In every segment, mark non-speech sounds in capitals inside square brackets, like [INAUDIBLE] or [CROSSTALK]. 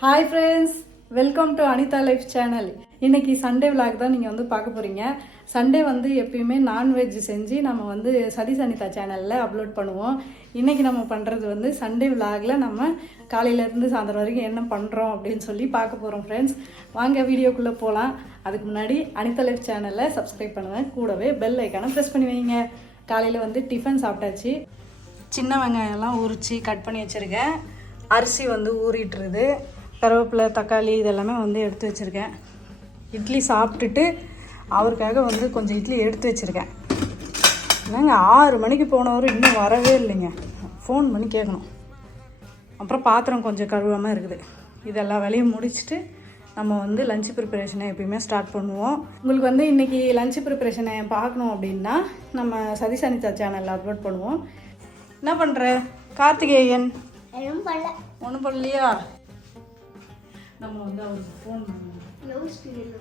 Hi friends welcome to Anitha life channel இன்னைக்கு Sunday vlog தான் நீங்கள் வந்து பார்க்க போகிறீங்க சண்டே வந்து எப்பயுமே நான்வெஜ் செஞ்சு நம்ம வந்து சதீஷ் அனிதா சேனலில் அப்லோட் பண்ணுவோம். இன்னைக்கு நம்ம பண்ணுறது வந்து சண்டே விலாகில் நம்ம காலையிலேருந்து சாயந்தரம் வரைக்கும் என்ன பண்ணுறோம் அப்படின்னு சொல்லி பார்க்க போகிறோம் ஃப்ரெண்ட்ஸ் வாங்க வீடியோக்குள்ளே போகலாம் அதுக்கு முன்னாடி அனிதா லைஃப் சேனலை சப்ஸ்கிரைப் பண்ணுவேன் கூடவே பெல் ஐக்கானை ப்ரெஸ் பண்ணி வைங்க. காலையில் வந்து டிஃபன் சாப்பிட்டாச்சு. சின்ன வெங்காயம்லாம் உரித்து கட் பண்ணி வச்சுருக்கேன். அரிசி வந்து ஊறிட்டுருது. கருவேப்பிலை தக்காளி இதெல்லாமே வந்து எடுத்து வச்சுருக்கேன். இட்லி சாப்பிட்டுட்டு அவருக்காக வந்து கொஞ்சம் இட்லி எடுத்து வச்சுருக்கேன். என்னங்க ஆறு மணிக்கு போனவர் இன்னும் வரவே இல்லைங்க. ஃபோன் பண்ணி கேட்கணும். அப்புறம் பாத்திரம் கொஞ்சம் கழுவாமல் இருக்குது. இதெல்லாம் வேலையும் முடிச்சுட்டு நம்ம வந்து லஞ்ச் ப்ரிப்பரேஷனை எப்பயுமே ஸ்டார்ட் பண்ணுவோம். உங்களுக்கு வந்து இன்றைக்கி லஞ்ச் ப்ரிப்பரேஷனை பார்க்கணும் அப்படின்னா நம்ம சதீஷ் அனிதா சேனலில் அப்லோட் பண்ணுவோம். என்ன பண்ணுற கார்த்திகேயன். ஒன்றும் பண்ணலையா? நம்ம வந்து அவருக்கு ஃபோன் பண்ணுவோம் லவ்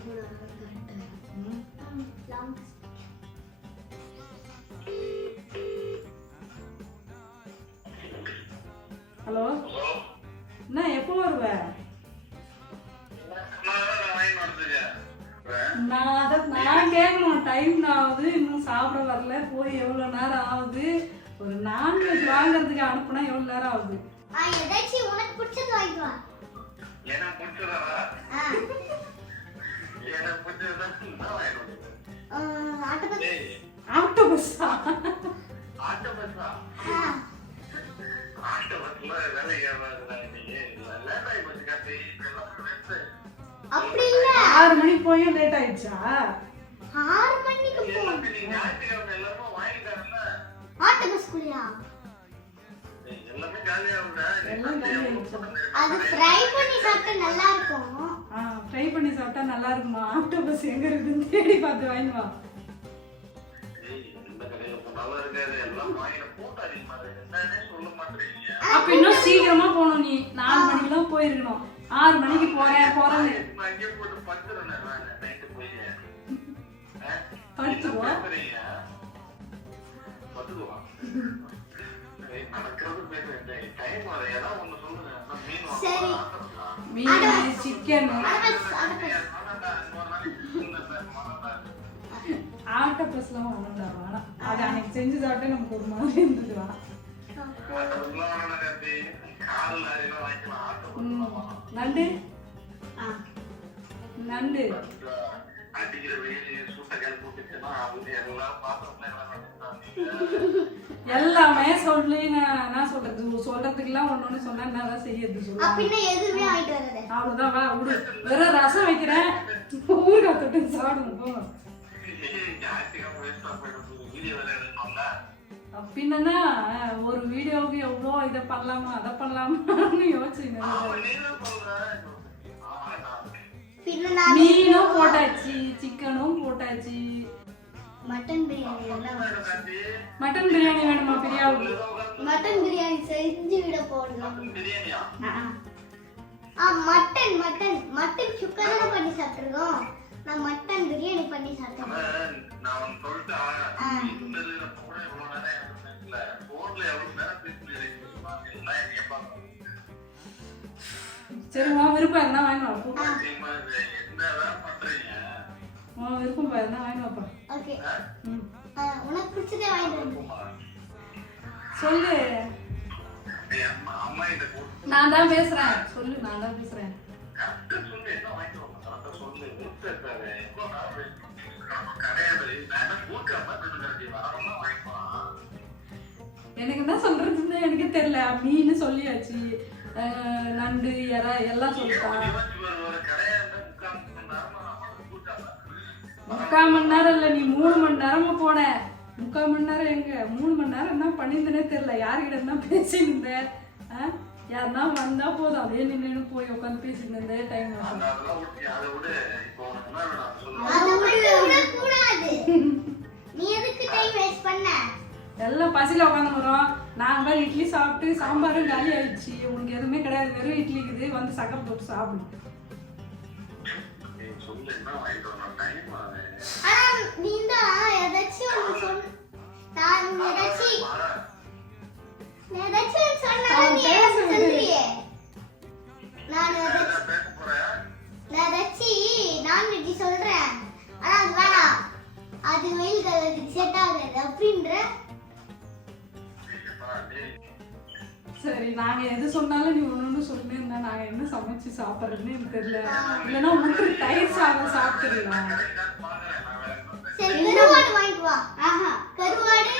கூட ஹலோ? என்ன எப்போ வருவ? நான் அதை நான் கேட்கணும். டைம் ஆகுது இன்னும் சாப்பிட வரல. போய் எவ்வளோ நேரம் ஆகுது? ஒரு நான்வெஜ் வாங்குறதுக்கு அனுப்புனா எவ்வளோ நேரம் ஆகுது? ஆ ஏதாச்சும் உனக்கு பிடிச்சது வாங்கிட்டு எனக்கு பிடிச்சதா ஆ எனக்கு பிடிச்சதா நான் வாங்கிடுவேன். ஆ, ஆட்டோ பஸ் ஏய், ஆக்டோபஸா ஆட்டோபஸ்ஸா? ஆ ஆட்டோபஸ்ல வேலை ஏறாதுடா இன்னைக்கு. லேட் ஆகி போச்சு. அப்படி இல்ல ஆறு மணிக்கு போயும் லேட் ஆயிடுச்சா ஆறு மணிக்கு போ எல்லாமே நீ ஞாயிற்றுக்கிழமை? ஆட்டோ பஸ் அது ஃப்ரை பண்ணி சாப்பிட்டா நல்லா இருக்கும்? ஆ ட்ரை பண்ணி சாப்பிட்டா நல்லா இருக்குமா? ஆக்டோபஸ் எங்கே இருக்குதுன்னு தேடி பார்த்து வாங்கி வா. அப்ப இன்னும் சீக்கிரமா போகணும் நீ. நாலு மணிக்கெல்லாம் போயிருக்கணும். ஆறு மணிக்கு போறேன் போறேன்னு. நான் சரி. மீன் சிக்கன். ஆக்டோபஸ்லாம் வேணாம்டா வேணாம். அது அன்னைக்கு செஞ்சு சாப்பிட்டே நமக்கு ஒரு மாதிரி இருந்தது. நண்டு? நண்டு. அடிக்கிற வெயில் சூட்டை கிளப்பி விட்டுச்சுன்னா அவங்க எல்லாம் பாத்திரம்லாம் எல்லாம் எல்லாமே சொல்லி நான் என்ன சொல்றது? சொல்றதுக்கெல்லாம் ஒண்ணு ஒண்ணு சொன்னா என்ன செய்யறது அப்படின்னா எதுவுமே வராது? அவ்வளவுதான் வா விடு வெறும் ரசம் வைக்கிறேன். ஊறுகாய் தொட்டு சாப்பிடுங்க போங்க பின்னா ஒரு வீடியோவுக்கு எவ்வளோ இதை பண்ணலாமா அதை பண்ணலாமான்னு நான் மீனும் போட்டாச்சு சிக்கனும் போட்டாச்சு. மட்டன் பிரியாணி எல்லாம் வேணும் கார்த்தி. மட்டன் பிரியாணி வேணுமா பிரியாவுக்கு மட்டன் பிரியாணி செஞ்சு விட போடலாம் பிரியாணியா? ஆ மட்டன் மட்டன் மட்டன் சுக்கா தானே பண்ணி சாப்பிட்டுருக்கோம் நான் மட்டன் பிரியாணி பண்ணி சாப்பிட்டேன் அவன், நான் உனக்கு சொல்லிட்டா, ஆ. இந்த இதுல கூட இவ்வளவு நேரம் எனக்கு பேசல. போன்ல எவ்வளவு நேரம் பேசி சொன்னாங்க எல்லாம் என்னைய பார்க்கணும். சரி உன் விருப்பம் எதுனா வாங்கி வா போ. சத்தியமா இது என்ன வேலை பண்றீங்க உன் விருப்பம் பா எதுனா வாங்கி வாப்பா. ஓகே. உனக்கு பிடிச்சதே. சொல்லு. நான் தான் பேசுறேன். சொல்லு நான் தான் பேசுறேன். எனக்கு என்ன சொல்றதுன்னு எனக்கு தெரியல. மீன் சொல்லியாச்சு. நண்டு இறா எல்லாம் சொல்லிட்டா. முக்கால் மணி நேரம் இல்லை நீ மூணு மணி நேரமா போன. முக்கால் மணி நேரம் எங்க? மூணு மணி நேரம் என்ன பண்ணியிருந்தேனே தெரியல. யார்கிட்ட பேசியிருந்தேன் ஆ? யாருன்னா வந்தா போதும். அதே நின்று போய் உட்காந்து பேசிட்டு இருந்தேன் டைம் எல்லாம் பசியில் உட்காந்து வரோம். நாங்கள் இட்லி சாப்பிட்டு சாம்பாரும் காலி ஆயிடுச்சு. உனக்கு எதுவுமே கிடையாது. வெறும் இட்லி இருக்குது. வந்து சக்கரை போட்டு சாப்பிடு. ஆனா நீ தான் ஏதாச்சும் நான் ஏதாச்சும் ஏதாச்சும் நான் வெட்டி சொல்றேன். ஆனா அது வேணாம் அது செட் ஆகுது அப்படின்ற சரி நாங்க எது சொன்னாலும் நீ ஒண்ணு சொல்லிட்டு இருந்தா நாங்க என்ன சமைச்சு சாப்பிடுறதுன்னு எனக்கு தெரியல. இல்லைன்னா முட்டு தயிர் சாதம் சாப்பிட்டுருக்கலாம் சரி கருவாடு வாங்கிட்டு வா. ஆஹா கருவாடு.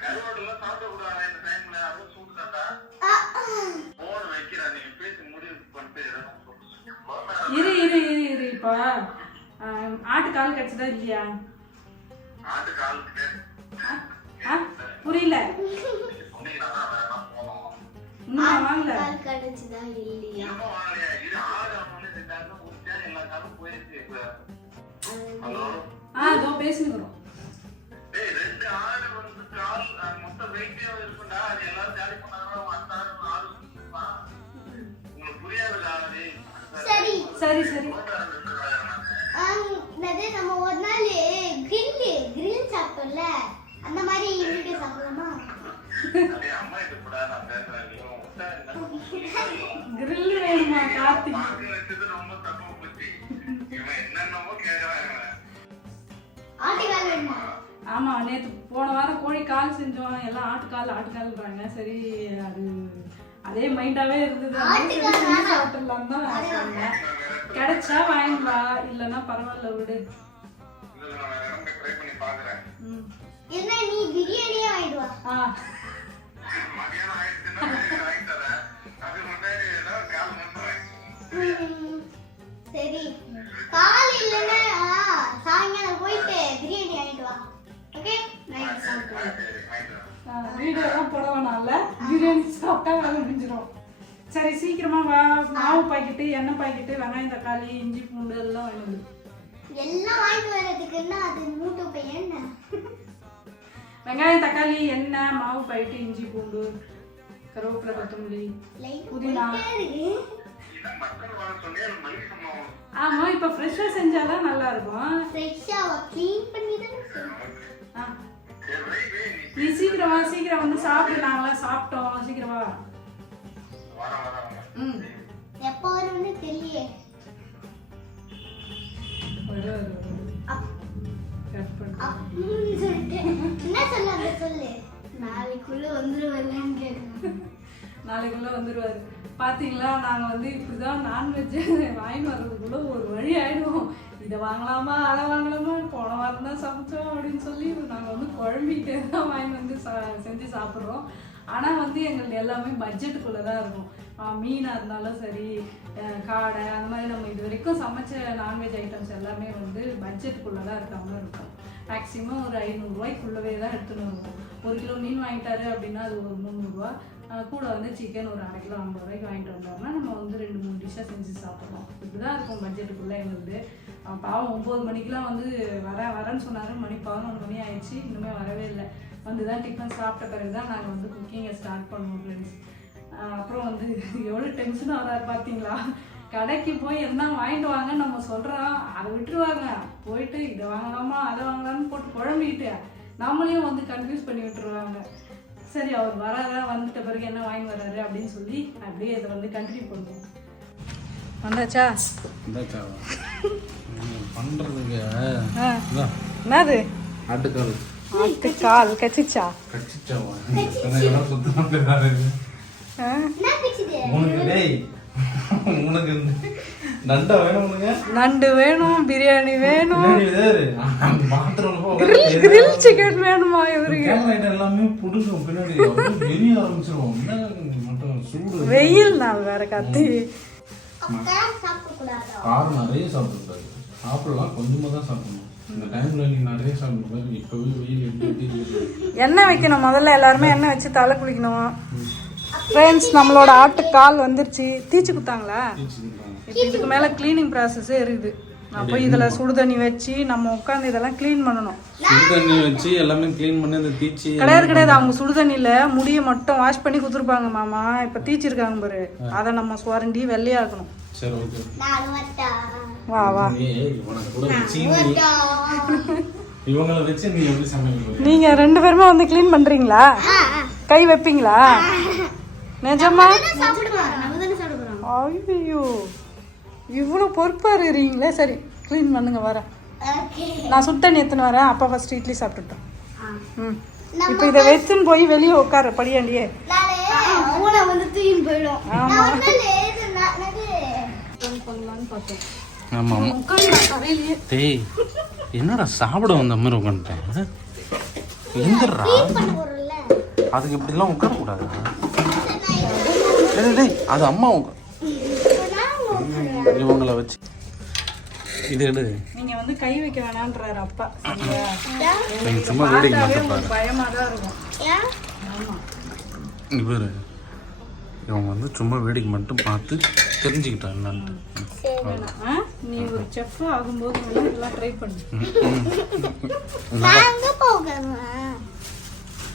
கருவாடுலாம் சாப்பிடக்கூடாது இந்த டைம்ல அதுவும் சூடு தாத்தா ஆ, போன் வைக்கிறேன் நீங்க பேசி முடிவு பண்ணிட்டு ஏதாவது இரு இரு இரு இரு இப்போ. ஆஹ், ஆட்டுக்கால் கிடைச்சதா இல்லையா? ஆட்டு? புரியல. கிடைச்சுதா இல்லையா? ஆ டேய் ரெண்டு ஆடு வந்து கால் மொத்த வெயிட்டே இருக்கும்டா. அது எல்லாரும் ஜாலி பண்ணாலும் அந்த ஆடு ஆடு. உங்களுக்கு புரியாதுடா சரி. சரி சரி ஆம், என்னது நம்ம ஒரு நாள் கிரில் கிரில் சாப்பிட்டோம்ல அந்த மாதிரி இன்னைக்கு சாப்பிடலாமா அப்படியே அம்மா கிட்ட கூட நான் பேசுறேன் நீ உன் விட்டா என்ன? கிரில் வேணுமா கார்த்திக் பாக்கு வச்சது ரொம்ப தப்பு போச்சு இவன் என்னென்னமோ கேட்கறான் இவன். ஆட்டுக்கால் வேணுமா ஆமா நேத்து போன வாரம் கோழி கால் செஞ்சோம். எல்லாம் ஆட்டுக்கால் ஆட்டுக்கால்ன்றாங்க. சரி அது அதே மைண்டாவே இருந்தது. சாப்பிடலாம் தான் கிடைச்சா வாங்கிட்டு வா இல்லைன்னா பரவாயில்ல விடு. என்ன நீ பிரியாணியே வாங்கிட்டு வா ஆ. மதியானம் ஆயிடுச்சுன்னா சரி. கால் இல்லைன்னா சாயங்காலம் போயிட்டு பிரியாணி வாங்கிட்டு வா. ஓகே நைட் சாப்பிடுவோம் சரி, வாங்கி தரேன். வீடியோ தான் போட வேணாம்ல பிரியாணி சாப்பிட்டா வேலை முடிஞ்சிடும் சரி சீக்கிரமா வா. மாவு பாக்கெட்டு எண்ணெய் பாக்கெட்டு வெங்காயம் தக்காளி இஞ்சி பூண்டு எல்லாம் வேணும் எல்லாம் வாங்கிட்டு வர்றதுக்குன்னா அது மூட்டை பையன் என்ன? வெங்காயம் தக்காளி எண்ணெய் மாவு பாக்கெட்டு இஞ்சி பூண்டு கருவேப்பிலை கொத்தமல்லி புதினா. ஆமா இப்போ ஃப்ரெஷ்ஷாக செஞ்சாதான் நல்லா இருக்கும் ஃப்ரெஷ்ஷா க்ளீன் பண்ணி தான் நீ சீக்கிரம் சீக்கிரம் வந்து சாப்பிடு. நாங்களாம் சாப்பிட்டோம். சீக்கிரம். ம். எப்போ வரும்னு தெரியலையே. அப்படின்னு சொல்லிட்டு. என்ன சொல்லாத சொல்லு. நாளைக்குள்ள வந்துருவல்லன்னு கேட்கணும் நாளைக்குள்ளே வந்துடுவார் பார்த்தீங்களா நாங்கள் வந்து இப்படிதான் நான்வெஜ்ஜு வாங்கிட்டு வர்றதுக்குள்ளே ஒரு வழி ஆகிடுவோம் இதை வாங்கலாமா அதை வாங்கலாமா? போன வாரம் தான் சமைச்சோம் அப்படின்னு சொல்லி நாங்கள் வந்து குழம்பிக்கிட்டே தான் வாங்கிட்டு வந்து சா- செஞ்சு சாப்பிட்றோம். ஆனால் வந்து எங்களுக்கு எல்லாமே பட்ஜெட்டுக்குள்ளே தான் இருக்கும் மீனாக இருந்தாலும் சரி காடை அந்த மாதிரி நம்ம இது வரைக்கும் சமைச்ச நான்வெஜ் ஐட்டம்ஸ் எல்லாமே வந்து பட்ஜெட்டுக்குள்ளே தான் இருக்காமல் இருக்கும். மேக்ஸிமம் ஒரு ஐநூறுரூவாய்க்குள்ளவே தான் எடுத்துன்னு வருவோம். ஒரு கிலோ மீன் வாங்கிட்டாரு அப்படின்னா அது ஒரு முந்நூறுரூவா கூட வந்து சிக்கன் ஒரு அரை கிலோ ஐம்பது ரூபாய்க்கு வாங்கிட்டு வந்தோம்னா நம்ம வந்து ரெண்டு மூணு டிஷ்ஷாக செஞ்சு சாப்பிட்றோம் இப்படிதான் இருக்கும் பட்ஜெட்டுக்குள்ளே எங்களுக்கு. பாவம் ஒம்பது மணிக்கெலாம் வந்து வர வரேன்னு சொன்னாரு. மணி பதினொன்று மணி ஆயிடுச்சு. இன்னுமே வரவே இல்லை. வந்து தான் டிஃபன் சாப்பிட்ட பிறகு தான் நாங்கள் வந்து குக்கிங்கை ஸ்டார்ட் பண்ணுவோம் ஃப்ரெண்ட்ஸ் அப்புறம் வந்து [LAUGHS] எவ்வளோ டென்ஷனாக வராரு பார்த்தீங்களா கடைக்கு போய் என்ன வாங்கிட்டு வாங்க நம்ம சொல்கிறோம் அதை விட்டுருவாங்க. போயிட்டு இதை வாங்கலாமா அதை வாங்கலாம்னு போட்டு குழம்பிட்டு நம்மளையும் வந்து கன்ஃபியூஸ் பண்ணி விட்டுருவாங்க. சரி அவர் வராரா வந்துட்ட பிறகு என்ன வாங்கி வராரு அப்படின்னு சொல்லி அப்படியே இதை வந்து கண்டினியூ பண்ணுவோம். வந்தாச்சா? [LAUGHS] ஆ. இதான் என்னது? ஆட்டுக்கால். கால் கச்சிச்சா? கச்சிச்சாவா சுத்தமா உனக்கு டேய். உனக்கு நண்டா வேணும் உனக்கு நண்டு வேணும் பிரியாணி வேணும். கிரில் கிரில் சிக்கன் வேணுமா இவருக்கு? எல்லாமே புடுங்கும் பின்னாடி. சூடு? வெயில் நாள் வேற கத்தி. அப்பதான் சாப்பிடக்கூடாதா காரம் நிறைய சாப்பிடக்கூடாது சாப்பிடலாம். கொஞ்சமா தான் சாப்பிடணும். இந்த டைம்ல நீ நிறைய சாப்பிடும்போது இப்பவே வெயில் எப்படி எப்படி இருக்குது எண்ணெய் வைக்கணும். முதல்ல எல்லாருமே எண்ணெய் வச்சு தலை குளிக்கணும். ஃப்ரெண்ட்ஸ் நம்மளோட ஆட்டுக்கால் வந்துருச்சு. தீச்சு குத்தாங்களா? இப்போ இதுக்கு மேலே க்ளீனிங் ப்ராசஸே இருக்குது. அப்போ இதில் சுடுதண்ணி வச்சு நம்ம உட்காந்து இதெல்லாம் க்ளீன் பண்ணணும். சுடு தண்ணி வச்சு எல்லாமே க்ளீன் பண்ணி அந்த தீச்சி கிடையாது கிடையாது. அவங்க சுடுதண்ணியில் முடியை மட்டும் வாஷ் பண்ணி கொடுத்துருப்பாங்க மாமா. இப்போ தீச்சிருக்காங்க பாரு. அதை நம்ம சுரண்டி வெள்ளையாக்கணும் சரி ஓகே வா வா. இவங்கள வச்சு நீ எப்படி சமைக்க நீங்கள் ரெண்டு பேருமே வந்து க்ளீன் பண்ணுறீங்களா கை வைப்பீங்களா? நிஜமா? ஐயோ இவ்வளோ பொறுப்பாக இருக்கிறீங்களே? சரி க்ளீன் பண்ணுங்க வரேன் ஓகே நான் சுட்ட எத்தனை வரேன். அப்பா ஃபர்ஸ்ட் இட்லி சாப்பிட்டுட்டோம். ம். இப்போ இதை வச்சுன்னு போய் வெளியே உட்கார படியாண்டியே. வந்து தூக்கி போயிடும். பண்ணலான்னு பார்த்தேன். ஆமாம் ஆமாம் டேய் என்னடா சாப்பிட வந்த மாதிரி உட்காந்துட்டேன் எந்திரா. அதுக்கு இப்படிலாம் உட்காரக்கூடாது? டேய், டேய் அது அம்மா உட்கா இவங்கள வச்சு. இது எடு நீங்க வந்து கை வைக்க வேணான்றாரு அப்பா நீங்க சும்மா வேடிக்கை பார்த்தாவே மட்டும் பாரு உங்களுக்கு பயமா தான் இருக்கும். பாரு. இவங்க வந்து சும்மா வேடிக்கை மட்டும் பார்த்து தெரிஞ்சுக்கிட்டா என்னன்ட்டு? நீ ஒரு செஃப் ஆகும்போது வேணா இதெல்லாம் ட்ரை பண்ணு.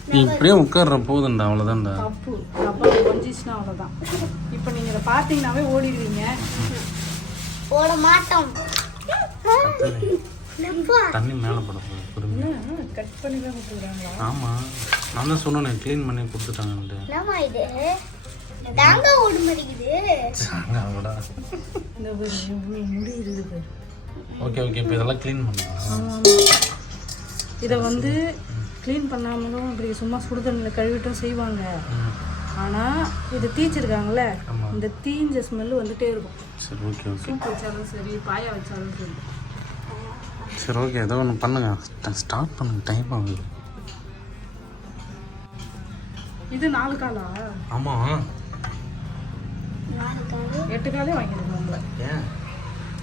நீ இப்படியே உட்கார்ற போதுண்டா அவ்வளோதான்டா தப்பு. அப்பா கொஞ்சிச்சுன்னா அவ்வளோதான் இப்போ நீங்க இதை பார்த்தீங்கன்னாவே ஓடிடுவீங்க போட மாட்டோம். தண்ணி மேலே பட கட் பண்ணி தான் கொடுத்துருக்காங்களா? ஆமாம் நான் தான் சொன்னேன் க்ளீன் பண்ணி கொடுத்துட்டாங்கன்ட்டு. இது? ஓடு இந்த முடி இருக்குது ஓகே ஓகே இப்போ இதெல்லாம் க்ளீன் பண்ணலாம் இதை வந்து க்ளீன் பண்ணாமலும் இப்படி சும்மா சுடுதண்ணியில் கழுவிட்டும் செய்வாங்க. ஆனால் இது தீச்சிருக்காங்கல்ல இந்த தீஞ்ச ஸ்மெல்லு வந்துட்டே இருக்கும். சரி ஓகே ஓகே. சூப் வச்சாலும் சரி பாயா வச்சாலும் சரி. சரி ஓகே. ஏதோ ஒன்று பண்ணுங்க. ஸ்டார்ட் பண்ணுங்க. டைம் ஆகுது. இது நாலு காலா? ஆமாம் எட்டு காலே நம்மள ஏன்?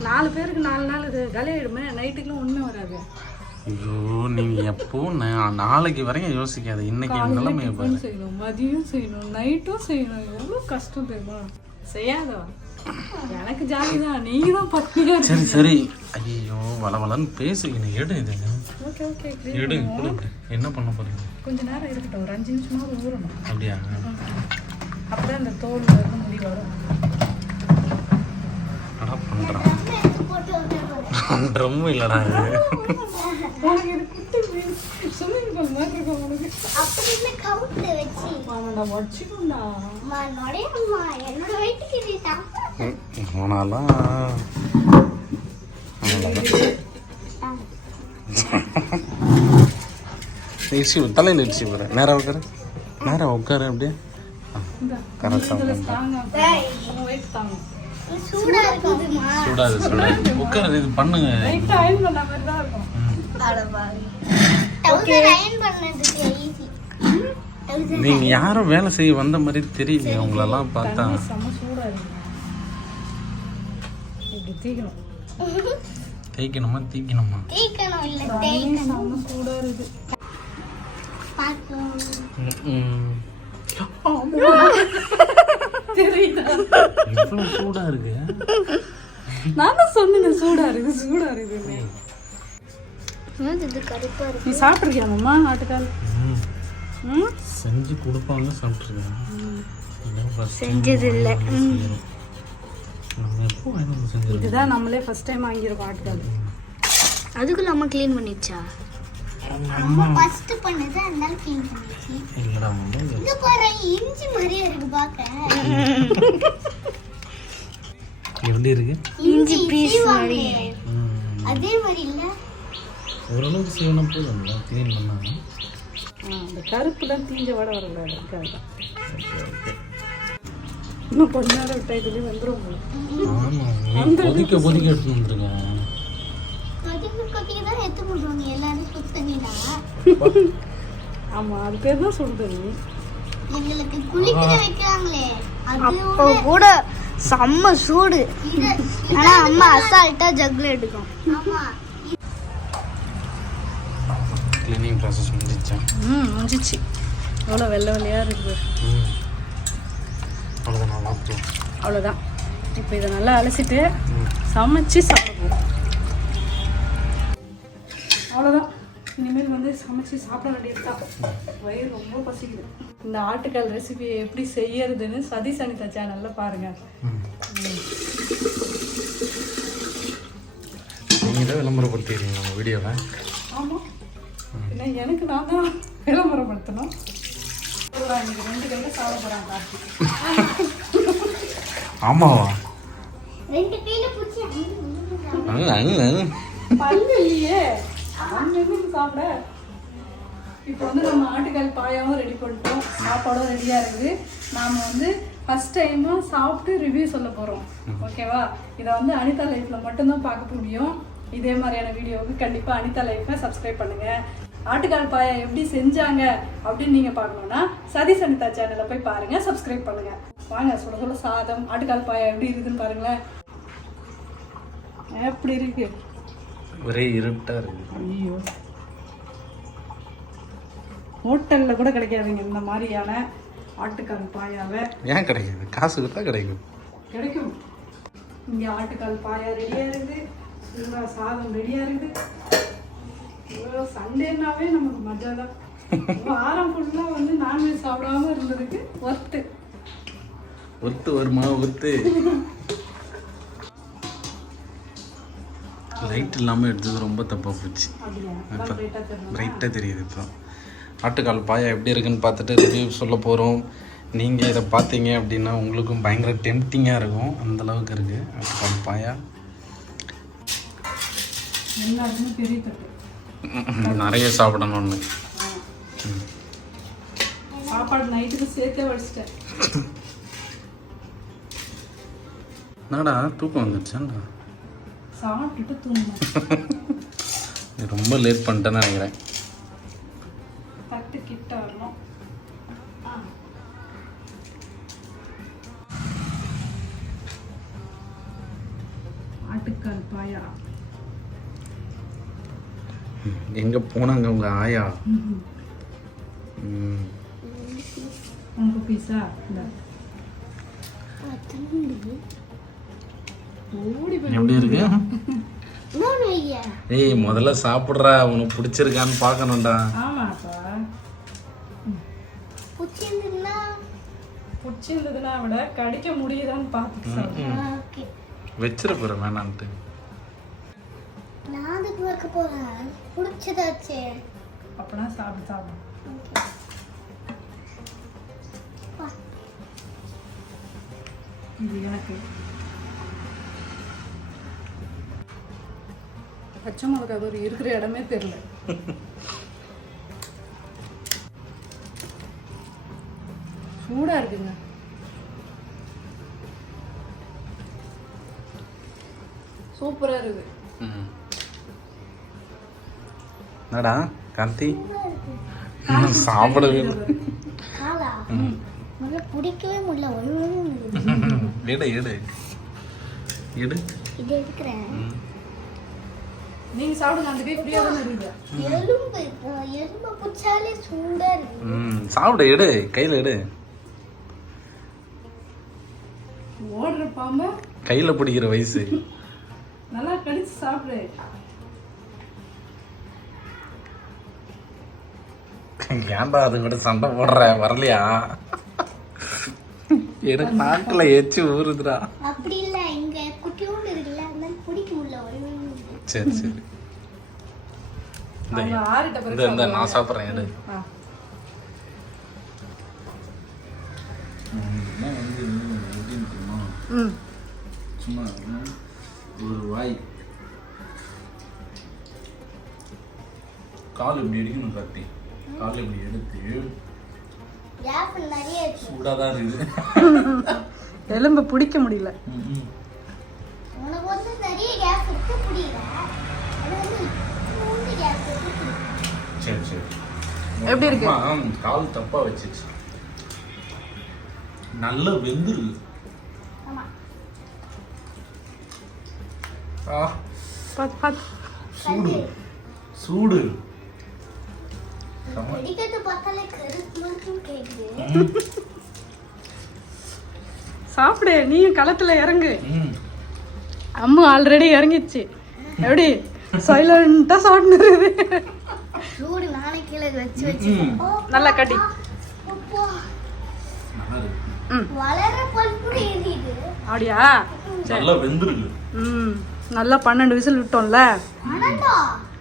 நாலு பேருக்கு நாலு நாள் இது காலியாயிடுமே. நைட்டுக்குலாம் ஒன்றுமே வராது. ஐயோ நீங்கள் எப்போ நான் நாளைக்கு வரைக்கும் யோசிக்காது. இன்னைக்கு நிலைமையை பாரு. செய்யணும் மதியம் செய்யணும் நைட்டும் செய்யணும். எவ்வளோ கஷ்டம் தெரியுமா? செய்யாதவா. எனக்கு ஜாலி தான் நீங்க தான் பத்தியா சரி. சரி ஐயோ வளவலன்னு பேசிக்கணும் எடு இது ஓகே ஓகே எடு கொடு என்ன பண்ண போறீங்க? கொஞ்ச நேரம் இருக்கட்டும். ஒரு அஞ்சு நிமிஷமாவது ஊறணும். அப்படியா? அப்பதான் இந்த தோல்ல இருந்து முடி வரும். அடா பண்ணுறான் [LAUGHS] பண்ணுறமும் இல்லைடா இது. உனக்கு இது குட்டி ஸ்விம்மிங் பூல் மாதிரி இருக்கும் உனக்கு? அப்படின்னு கவுத்துல வச்சு. நான் வச்சுக்கோண்டா. அம்மா நுழையம்மா என்னோட வயிற்றுக்கு இது ம், ஆனாலும் இடிச்சு தலையில் இடிச்சு போகிறேன் நேராக உட்காரு. நேராக உட்காரு அப்படியே. கரெக்டாக சூடா இருக்குதுமா சூடாது சூடாது உட்காரு இது பண்ணுங்க. லைட்டா அயன் பண்ண மாதிரி தான் இருக்கும் டவுசர் அயன் பண்ணதுக்கு ஈஸி டவுசர் நீங்கள் யாரும் வேலை செய்ய வந்த மாதிரி தெரியல உங்களெல்லாம் பார்த்தா. இருக்கு தேய்க்கணுமா. தீக்கணுமா தீக்கணும் இல்ல தேய்க்கணும். சூடா இருக்கு பார்க்கலாம். [LAUGHS] தெரியுதா? இவ்வளோ சூடாக இருக்கு. நான் தான் சொன்னேன் சூடா இருக்கு சூடா இருக்குன்னு இது கருப்பா இருக்கு? நீ சாப்பிட்ருக்கியா மாமா ஆட்டுக்கால்? ம், ம்? செஞ்சு கொடுப்பாங்க சாப்பிட்ருக்கேன் செஞ்சது? இல்ல இதுதான் நம்மளே ஃபர்ஸ்ட் டைம் வாங்கியிருக்கோம் ஆட்டுக்கால். அதுக்குள்ள அம்மா க்ளீன் பண்ணிடுச்சா? அம்மா ஃபர்ஸ்ட் பண்ணது அதனால க்ளீன் பண்ணிச்சு இல்லைடா இங்க பாரு இஞ்சி மாதிரியே இருக்கு பாக்க எப்படி இருக்கு. இஞ்சி பீஸ் மாதிரி. அதே மாதிரி இல்ல. ஓரளவுக்கு செய்யணும்னா போதும் க்ளீன் பண்ணாங்க அந்த கருப்புலாம் தீஞ்ச வடை தான். இன்னும் கொஞ்ச நேரம் விட்டா இதுலேயே. ஆமாம் நீ கொதிக்க கொதிக்க எடுத்து தான் தண்ணினா ஆமா அது பேர் தான் சுடு அப்போ கூட செம்ம சூடு. ஆனா அம்மா அசால்ட்டா ஜக்ல எடுக்கும். க்ளீனிங் ப்ராசஸ் முடிஞ்சிச்சா? ம் முடிஞ்சிச்சு. எவ்வளோ வெள்ளை வெள்ளையாக இருக்குது ம். அவ்வளோதான் அவ்வளோதான் இப்போ இதை நல்லா அலசிட்டு சமைச்சு சாப்பிடுவோம் அவ்வளோதான் இனிமேல் வந்து சமைச்சு சாப்பிட வேண்டியது தான் வயிறு ரொம்ப பசிக்குது. இந்த ஆட்டுக்கால் ரெசிபியை எப்படி செய்யறதுன்னு சதி சனிதா சேனலில் பாருங்கள் நீங்கள் தான் விளம்பரப்படுத்திடுறீங்க உங்கள் வீடியோவை? ஆமாம் என்ன எனக்கு நான் தான் விளம்பரப்படுத்தணும். இன்னைக்கு ரெண்டு கையில் சாப்பிட போகிறாங்க ஆமாவா? ரெண்டு கையில பிடிச்சி. பல்லு இல்லையே. சாப்பிட. இப்போ வந்து நம்ம ஆட்டுக்கால் பாயாவும் ரெடி பண்ணிட்டோம். சாப்பாடும் ரெடியாக இருக்குது நாம் வந்து ஃபஸ்ட் டைமாக சாப்பிட்டு ரிவ்யூ சொல்ல போகிறோம் ஓகேவா இதை வந்து அனிதா லைஃப்பில் மட்டும்தான் பார்க்க முடியும். இதே மாதிரியான வீடியோவுக்கு கண்டிப்பாக அனிதா லைஃப்பை சப்ஸ்கிரைப் பண்ணுங்கள் ஆட்டுக்கால் பாயா எப்படி செஞ்சாங்க அப்படின்னு நீங்கள் பார்க்கணுன்னா சதீஷ் அனிதா சேனலை போய் பாருங்கள் சப்ஸ்கிரைப் பண்ணுங்கள் வாங்க சுட சுட சாதம் ஆட்டுக்கால் பாயா எப்படி இருக்குதுன்னு பாருங்களேன். எப்படி இருக்கு? ஒரே இருட்டா இருக்கு. ஐயோ. ஹோட்டல்ல கூட கிடைக்காதுங்க. இந்த மாதிரியான ஆட்டுக்கால் பாயாவை ஏன் கிடைக்குது? காசு கொடுத்தா கிடைக்கும். கிடைக்கும். இங்க ஆட்டுக்கால் பாயா ரெடியா இருக்குது சூடா சாதம் ரெடியா இருக்குது சண்டேனாவே நமக்கு மஜா தான். வாரம் ஃபுல்லா வந்து நான்வெஜ் சாப்பிடாம இருந்ததுக்கு ஒர்த்து ஒத்து வருமா? ஒத்து லைட் இல்லாமல் எடுத்தது ரொம்ப தப்பாக போச்சு. இப்போ அதான் ரைட்டா தெரியும்? ரைட்டாக தெரியுது இப்போ. ஆட்டுக்கால் பாயா எப்படி இருக்குன்னு பார்த்துட்டு ரிவ்யூ சொல்ல போகிறோம் நீங்கள் இதை பார்த்தீங்க அப்படின்னா உங்களுக்கும் பயங்கர டெம்டிங்காக இருக்கும். அந்த அளவுக்கு இருக்குது ஆட்டுக்கால் பாயா. நிறைய சாப்பிடணும்னு சாப்பாடு நைட்டுக்கு சேர்த்தே வடிச்சிட்டேன் என்னடா தூக்கம் வந்துடுச்சாண்டா சாப்பிட்டுட்டு தூங்கணும் [LAUGHS] ரொம்ப லேட் பண்ணிட்டேன்னு நினைக்கிறேன். தட்டு கிட்ட வரணும். ஆ. ஆட்டுக்கால் பாயா. எங்கே போனாங்க உங்கள் ஆயா. உனக்கு பீஸா இந்த. எப்படி இருக்கு? ஏய் முதல்ல சாப்பிட்றா. உனக்கு பிடிச்சிருக்கான்னு பார்க்கணும்டா. ஆமாப்பா. பிடிச்சிருந்ததுன்னா? விட கடிக்க முடியுதான்னு. ஓகே. வச்சிட போகிறேன் வேணான்ட்டு. நான் அதுக்கு வைக்க போறேன். பிடிச்சதாச்சே. அப்பனா சாப்பிடு சாப்பிடு. இது எனக்கு. பச்சை மிளகா ஒரு இருக்கிற இடமே தெரியல. சூடா இருக்குங்க. சூப்பரா இருக்கு ம். என்னடா கார்த்தி? சாப்பிடவே இல்லை. காலா முதல்ல பிடிக்கவே முடியல. ஒழுங்கு [LAUGHS] எடு எடு. எடு. இது எடுக்கிறேன். நீங்க சாப்பிடுங்க அந்த கை ஃப்ரீயா தானே இருக்குது எலும்பு எலும்பை பிடிச்சாலே சூடா இருக்கு ம் சாப்பிடு எடு கையில் எடு. ஓடுற பாம்பை? கையில் பிடிக்கிற வயசு. நல்லா கடிச்சு சாப்பிடு. ஏன்டா அது கூட சண்டை போடுற? வரலையா? எனக்கு நாக்கில் எச்சு ஊறுதுடா அப்படி இல்ல இங்க குட்டியோண்டு இருக்குல்ல அதனால பிடிக்க முடியல ஒழுங்கு சரி சரி. இந்த நான் சாப்பிட்றேன் எடு. சும்மா ஒரு வாய். கால் இப்படி அடிக்கணும் கால் இப்படி எடுத்து கேப் நிறைய இருக்கு. சூடாக தான் இருக்குது. [LAUGHS] எலும்பை பிடிக்க முடியல. சரி சரி. எப்படி இருக்கு? கால் தப்பா வச்சிச்சு. நல்ல வெந்துருக்கு சூடு. சூடு. சாப்பிடு நீயும் களத்துல இறங்கு. அம்மா ஆல்ரெடி இறங்கிச்சு எப்படி? சைலண்டா சாப்பிடுறது சூடு நானே கீழே வச்சு வச்சு. நல்லா கட்டி. அப்பா. நல்லா இருக்கு. ம். வளர பல்பு எரியுது. அப்படியா? நல்லா வெந்துருக்கு. ம். நல்லா பன்னெண்டு விசில் விட்டோம்ல?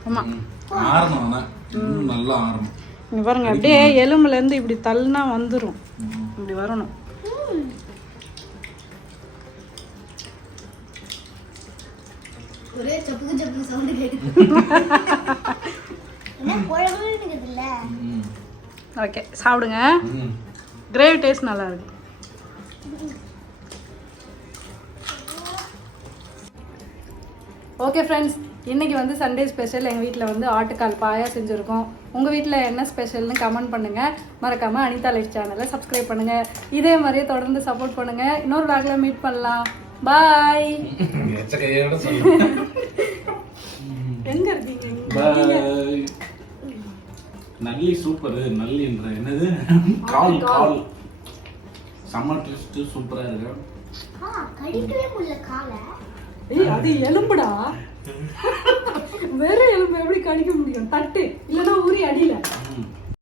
ஆமா. ம். ஆறணும் ஆனா. இன்னும் நல்லா ஆறணும். இங்க பாருங்க அப்படியே எலும்புல இருந்து இப்படி தள்ளினா வந்துரும். இப்படி வரணும். ஒரே சப்புக்கு சப்புக்கு சவுண்டு இல்ல ஓகே சாப்பிடுங்க. கிரேவி டேஸ்ட் நல்லா இருக்கு. ஓகே ஃப்ரெண்ட்ஸ் இன்னைக்கு வந்து சண்டே ஸ்பெஷல் எங்கள் வீட்டில் வந்து ஆட்டுக்கால் பாயா செஞ்சுருக்கோம். உங்கள் வீட்டில் என்ன ஸ்பெஷல்னு கமெண்ட் பண்ணுங்கள் மறக்காமல் அனிதா லைஃப் சேனலை சப்ஸ்கிரைப் பண்ணுங்கள் இதே மாதிரியே தொடர்ந்து சப்போர்ட் பண்ணுங்கள் இன்னொரு vlogல மீட் பண்ணலாம். பாய் எச்ச கையோட சொல்லு எங்கே இருக்கீங்க. பாய் நல்லி சூப்பர் நல்லின்ற என்னது கால் கால். செம்ம டேஸ்ட் சூப்பரா இருக்கு. ஆ கடிக்கவே முடியல காலை. ஏய் அது எலும்புடா. [LAUGHS] வேற எலும்பு எப்படி கடிக்க முடியும்? தட்டு. இல்லைன்னா ஊறி அடியில.